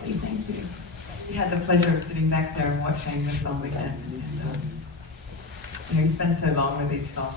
lovely, thank you. We had the pleasure of sitting back there and watching the film again. You spend so long with these films,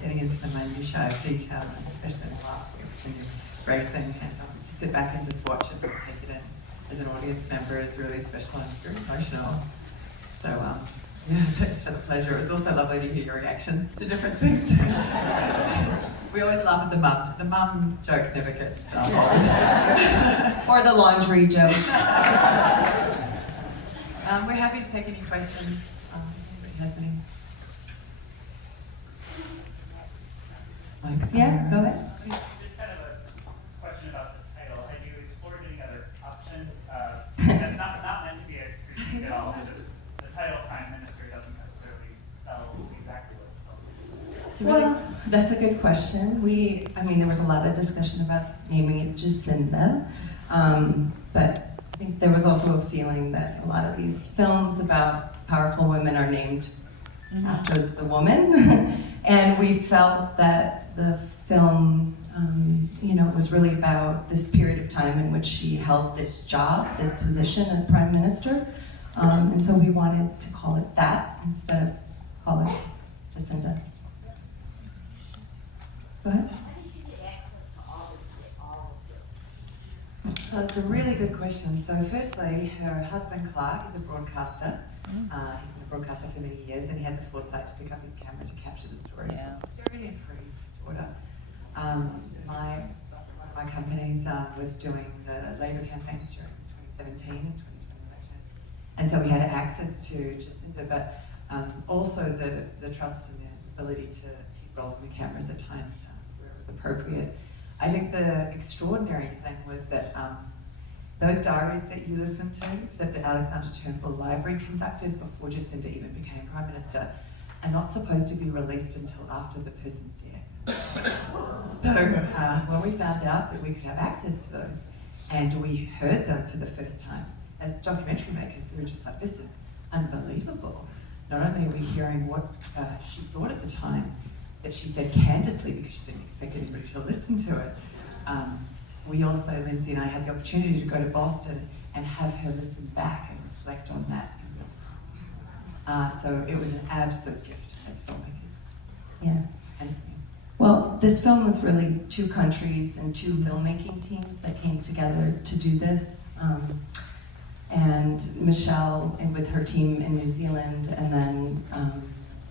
getting into the minutiae of detail, and especially in the last week when you're racing, and to sit back and just watch it and take it in as an audience member is really special and very emotional. So, yeah, thanks for the pleasure. It was also lovely to hear your reactions to different things. We always laugh at the mum. The mum joke never gets old. Or the laundry joke. We're happy to take any questions. Anybody has any? Yeah, go ahead. Just kind of a question about the title. Have you explored any other options? That's not meant to be a critique at all. It's just the title Prime Minister doesn't necessarily sell exactly what the film is. Well, that's a good question. There was a lot of discussion about naming it Jacinda, but I think there was also a feeling that a lot of these films about powerful women are named after the woman, and we felt that the film, was really about this period of time in which she held this job, this position as Prime Minister, and so we wanted to call it that instead of call it Jacinda. Go ahead. How do you get access to all of this? Well, it's a really good question. So firstly, her husband Clark is a broadcaster. He's been a broadcaster for many years, and he had the foresight to pick up his camera to capture the story from posterity and for his daughter. One of my companies was doing the Labour campaigns during 2017 and 2020 election. And so we had access to Jacinda, but also the trust and the ability to keep rolling the cameras at times where it was appropriate. I think the extraordinary thing was that those diaries that you listened to, that the Alexander Turnbull Library conducted before Jacinda even became Prime Minister, are not supposed to be released until after the person's dead. So when we found out that we could have access to those, and we heard them for the first time, as documentary makers, we were just like, this is unbelievable. Not only are we hearing what she thought at the time, that she said candidly because she didn't expect anybody to listen to it. We also, Lindsay and I, had the opportunity to go to Boston and have her listen back and reflect on that. So it was an absolute gift as filmmakers. Yeah. Well, this film was really two countries and two filmmaking teams that came together to do this. And Michelle, and with her team in New Zealand, and then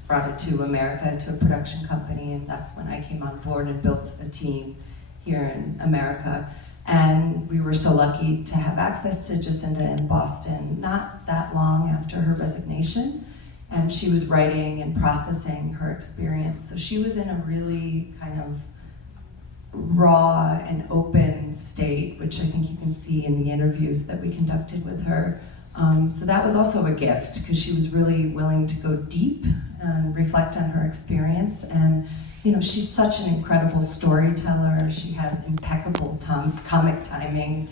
brought it to America to a production company, and that's when I came on board and built a team here in America. And we were so lucky to have access to Jacinda in Boston not that long after her resignation. And she was writing and processing her experience. So she was in a really kind of raw and open state, which I think you can see in the interviews that we conducted with her. So that was also a gift, because she was really willing to go deep and reflect on her experience. And she's such an incredible storyteller. She has impeccable comic timing.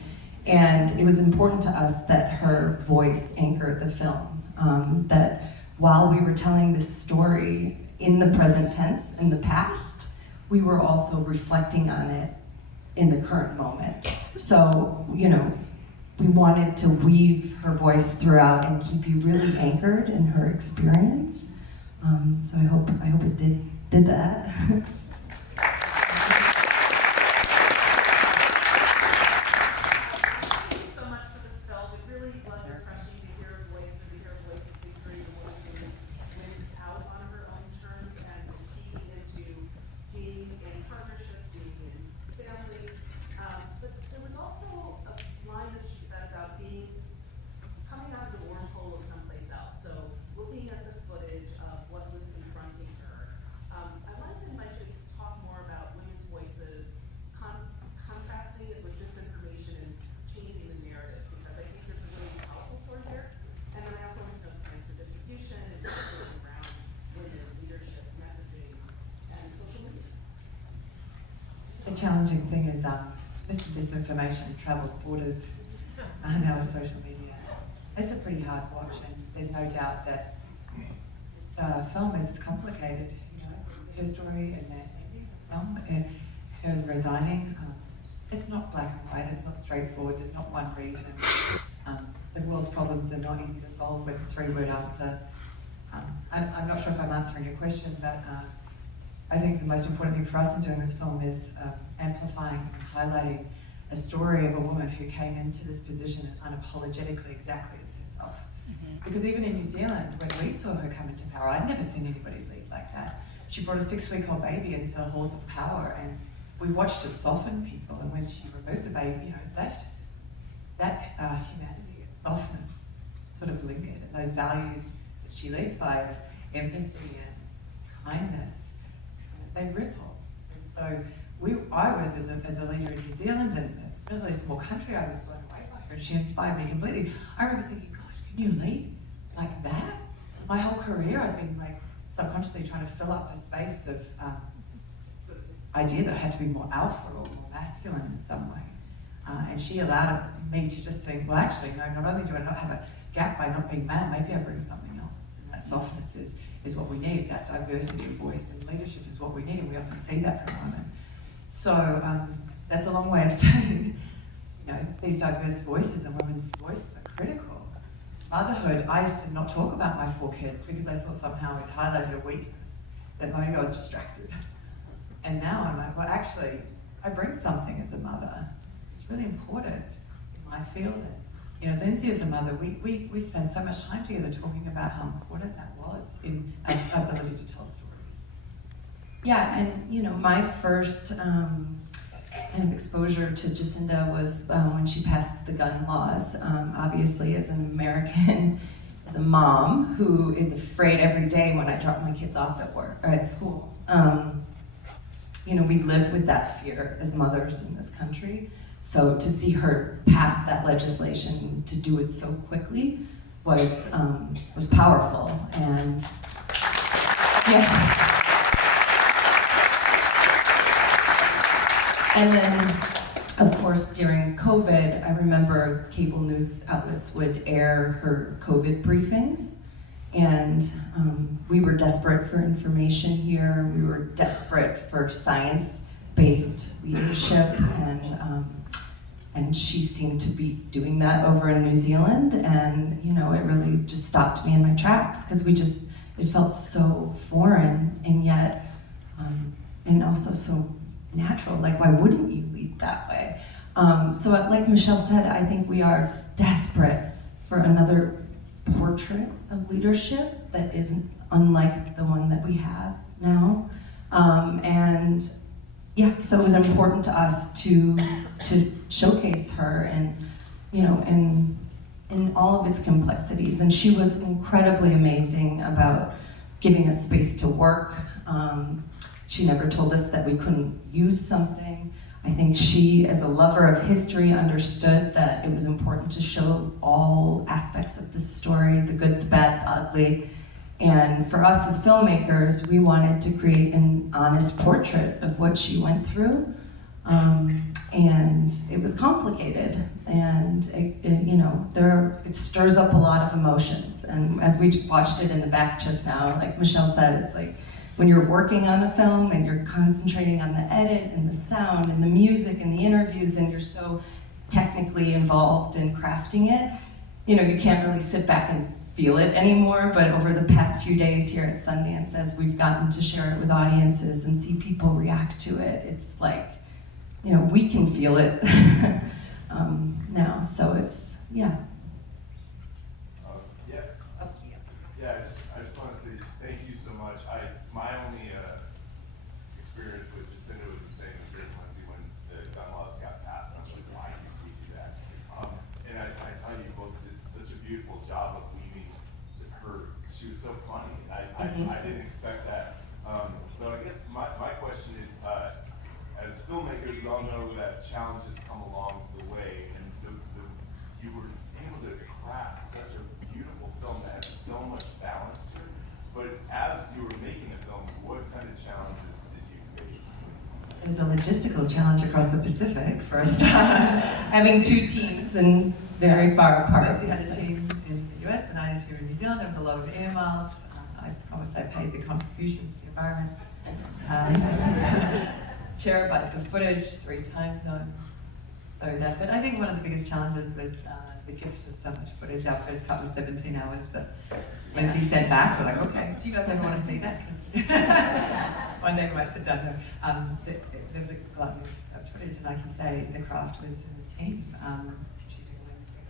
And it was important to us that her voice anchored the film. That while we were telling this story in the present tense, in the past, we were also reflecting on it in the current moment. So, we wanted to weave her voice throughout and keep you really anchored in her experience. So I hope it did that. The challenging thing is this disinformation travels borders now with social media. It's a pretty hard watch, and there's no doubt that this film is complicated. Her story and that film, her resigning, it's not black and white, it's not straightforward, there's not one reason. The world's problems are not easy to solve with a three-word answer. I'm not sure if I'm answering your question, but I think the most important thing for us in doing this film is amplifying and highlighting a story of a woman who came into this position unapologetically exactly as herself. Because even in New Zealand, when we saw her come into power, I'd never seen anybody lead like that. She brought a 6-week-old baby into the halls of power, and we watched it soften people. And when she removed the baby, it left that humanity and softness sort of lingered, and those values that she leads by of empathy and kindness, they ripple. And so I was, as a leader in New Zealand and a really small country, I was blown away by her, and she inspired me completely. I remember thinking, gosh, can you lead like that? My whole career I've been subconsciously trying to fill up a space of sort of this idea that I had to be more alpha or more masculine in some way. And she allowed me to just think, well, actually, no, not only do I not have a gap by not being male, maybe I bring something else. And that softness is what we need, that diversity of voice and leadership is what we need, and we often see that from women. So that's a long way of saying, these diverse voices and women's voices are critical. Motherhood, I used to not talk about my 4 kids because I thought somehow it highlighted a weakness, that maybe I was distracted. And now I'm like, well, actually, I bring something as a mother. It's really important in my field. And, Lindsay as a mother, we spend so much time together talking about how important that was in our ability to tell stories. Yeah, and my first kind of exposure to Jacinda was when she passed the gun laws. Obviously, as an American, as a mom who is afraid every day when I drop my kids off at work or at school. We live with that fear as mothers in this country. So to see her pass that legislation, to do it so quickly, was powerful. And yeah. And then, of course, during COVID, I remember cable news outlets would air her COVID briefings. And we were desperate for information here. We were desperate for science-based leadership. And she seemed to be doing that over in New Zealand. And, it really just stopped me in my tracks because it felt so foreign and yet, and also so natural. Like, why wouldn't you lead that way? So like Michelle said, I think we are desperate for another portrait of leadership that isn't unlike the one that we have now. And yeah, so it was important to us to showcase her and, in all of its complexities. And she was incredibly amazing about giving us space to work. She never told us that we couldn't use something. I think she, as a lover of history, understood that it was important to show all aspects of the story, the good, the bad, the ugly. And for us as filmmakers, we wanted to create an honest portrait of what she went through. And it was complicated. And it stirs up a lot of emotions. And as we watched it in the back just now, like Michelle said, it's like, when you're working on a film and you're concentrating on the edit and the sound and the music and the interviews and you're so technically involved in crafting it, you can't really sit back and feel it anymore. But over the past few days here at Sundance, as we've gotten to share it with audiences and see people react to it, it's like, we can feel it now. So it's, yeah. I just want to say thank you so much. My only experience with Jacinda was the same as yours, Lindsay, when the gun laws got passed. And I was like, why did we do that? And I thought you both did such a beautiful job of weaving her. She was so funny. I didn't expect that. So I guess my question is, as filmmakers, we all know that challenges come along the way, and you were able to craft such a beautiful film that has so much balance to it. But as you were making the film, what kind of challenges did you face? It was a logistical challenge across the Pacific for a start. Having 2 teams and very far apart. We had a team in the US and I had a team in New Zealand. There was a lot of air miles. I promise I paid the contribution to the environment. Terabytes of footage, 3 time zones. But I think one of the biggest challenges was the gift of so much footage. Our first cut was 17 hours that Lindsay sent back. We're like, okay, do you guys ever want to see that? 'Cause one day we might sit down there. There was a glut of footage, and like you say, the craft was in the team. She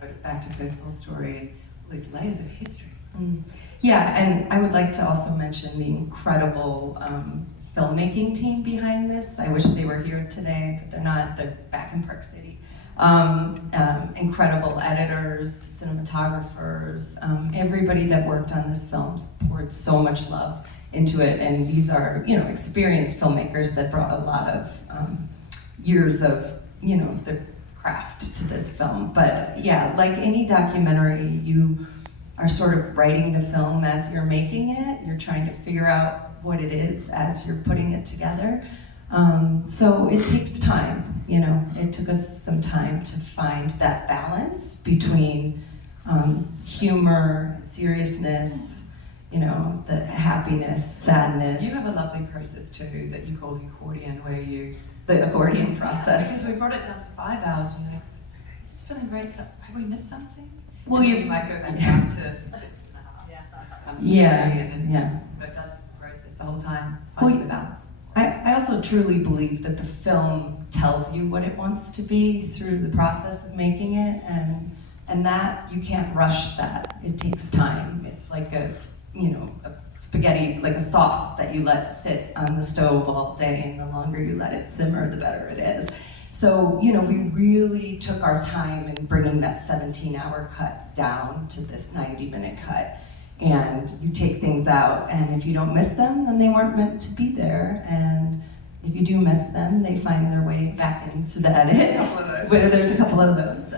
wrote it back to personal story and all these layers of history. Yeah, and I would like to also mention the incredible filmmaking team behind this. I wish they were here today, but they're not. They're back in Park City. Incredible editors, cinematographers, everybody that worked on this film poured so much love into it, and these are, you know, experienced filmmakers that brought a lot of years of, you know, the craft to this film. But yeah, like any documentary, you are sort of writing the film as you're making it. You're trying to figure out what it is as you're putting it together. So it takes time, you know. It took us some time to find that balance between humor, seriousness, you know, the happiness, sadness. You have a lovely process too that you call the accordion, where you... The accordion process. Because we brought it down to 5 hours, and you're like, it's feeling great, so have we missed something? Well, and you might go back down to 6.5. Yeah, and yeah. So it does this process the whole time, Well, finding the balance. I also truly believe that the film tells you what it wants to be through the process of making it, and that you can't rush that. It takes time. It's like a spaghetti, like a sauce that you let sit on the stove all day, and the longer you let it simmer, the better it is. So, you know, we really took our time in bringing that 17-hour cut down to this 90-minute cut. And you take things out, and if you don't miss them, then they weren't meant to be there. And if you do miss them, they find their way back into the edit. Where there's a couple of those.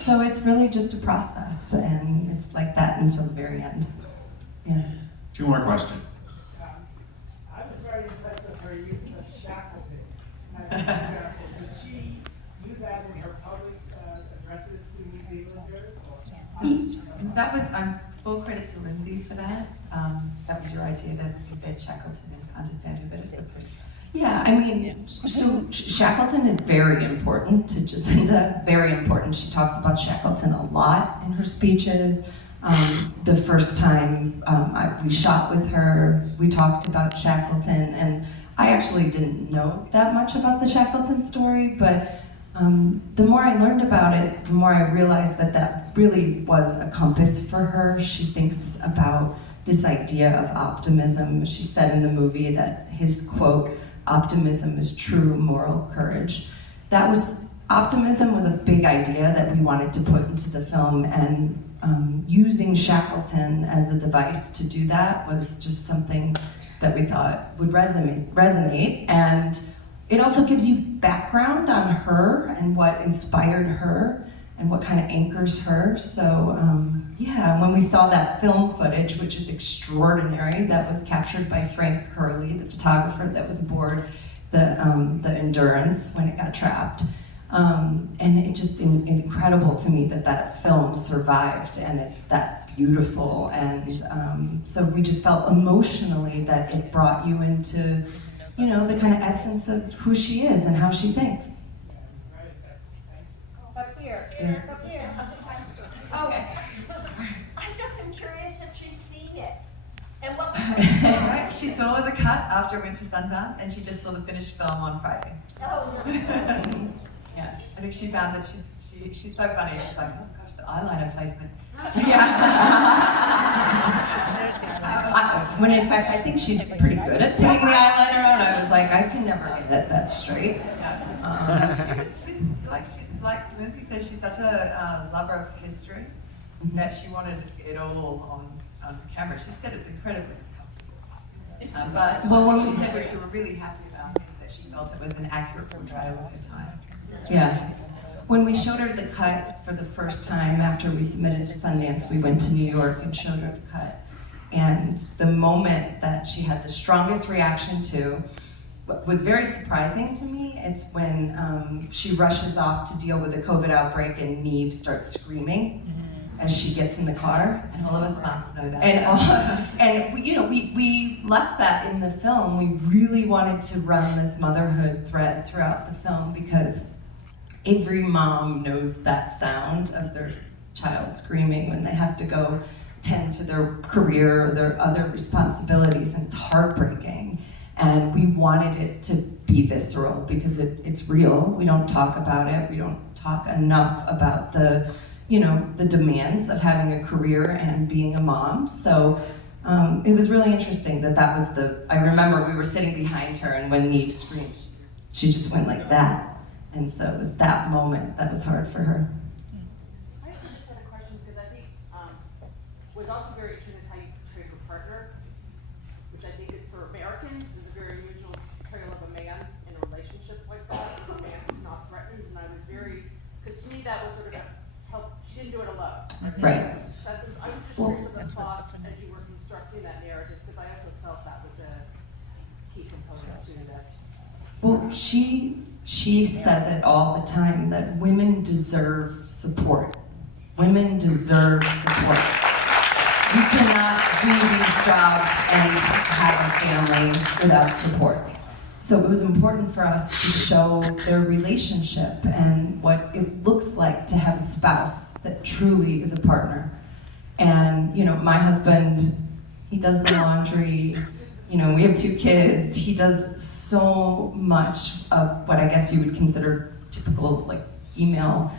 So it's really just a process, and it's like that until the very end. Yeah. 2 more questions. I was very impressed with her use of Shackleton as an example. Did she use that in her public addresses to New Zealanders? That was, full credit to Lindsay for that. That was your idea, to embed Shackleton and to understand her better. So please. Yeah, I mean, so Shackleton is very important to Jacinda, very important. She talks about Shackleton a lot in her speeches. The first time we shot with her, we talked about Shackleton, and I actually didn't know that much about the Shackleton story, but the more I learned about it, the more I realized that that really was a compass for her. She thinks about this idea of optimism. She said in the movie that his quote, "Optimism is true moral courage." Optimism was a big idea that we wanted to put into the film, and using Shackleton as a device to do that was just something that we thought would resonate. And it also gives you background on her and what inspired her and what kind of anchors her. So yeah, when we saw that film footage, which is extraordinary, that was captured by Frank Hurley, the photographer that was aboard the Endurance when it got trapped. And it just incredible to me that that film survived, and it's that beautiful. And so we just felt emotionally that it brought you into, you know, the kind of essence of who she is and how she thinks. Up here, Yeah. up here. Oh, I just am curious if she's seen it. And what was Right, she saw the cut after it went to Sundance, and she just saw the finished film on Friday. Oh, no. Yeah, I think she found it. She's so funny. She's like, oh gosh, the eyeliner placement. When in fact I think she's pretty good at putting the eyeliner on. I was like, I can never get that straight. She's like Lindsay said, she's such a lover of history that she wanted it all on camera. She said it's incredibly uncomfortable. But what she said, which we were really happy about, is that she felt it was an accurate portrayal of her time. Yeah. When we showed her the cut for the first time after we submitted to Sundance, we went to New York and showed her the cut. And the moment that she had the strongest reaction to was very surprising to me. It's when she rushes off to deal with the COVID outbreak and Neve starts screaming as she gets in the car. And all of us moms know that. And we left that in the film. We really wanted to run this motherhood thread throughout the film because every mom knows that sound of their child screaming when they have to go tend to their career or their other responsibilities, and it's heartbreaking. And we wanted it to be visceral because it's real. We don't talk about it. We don't talk enough about the, you know, the demands of having a career and being a mom. So it was really interesting that was I remember we were sitting behind her, and when Neve screamed, she just went like that. And so it was that moment that was hard for her. I also just had a question, because I think what's also very interesting is how you portray your partner, which I think for Americans is a very unusual portrayal of a man in a relationship like that, a man who's not threatened. And I was very, because to me that was sort of a help. She didn't do it alone. Right. So I was just curious of the thoughts as you were constructing that narrative, because I also felt that was a key component to that. Well, she says it all the time, that women deserve support. Women deserve support. You cannot do these jobs and have a family without support. So it was important for us to show their relationship and what it looks like to have a spouse that truly is a partner. And, you know, my husband, he does the laundry. You know, we have 2 kids. He does so much of what I guess you would consider typical, like, female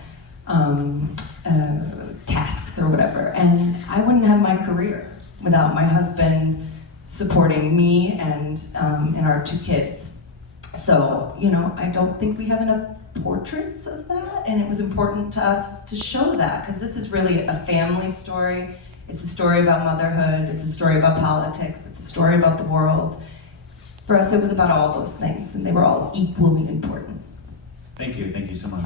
tasks or whatever. And I wouldn't have my career without my husband supporting me and our 2 kids. So, you know, I don't think we have enough portraits of that, and it was important to us to show that, because this is really a family story. It's a story about motherhood, it's a story about politics, it's a story about the world. For us, it was about all those things, and they were all equally important. Thank you so much.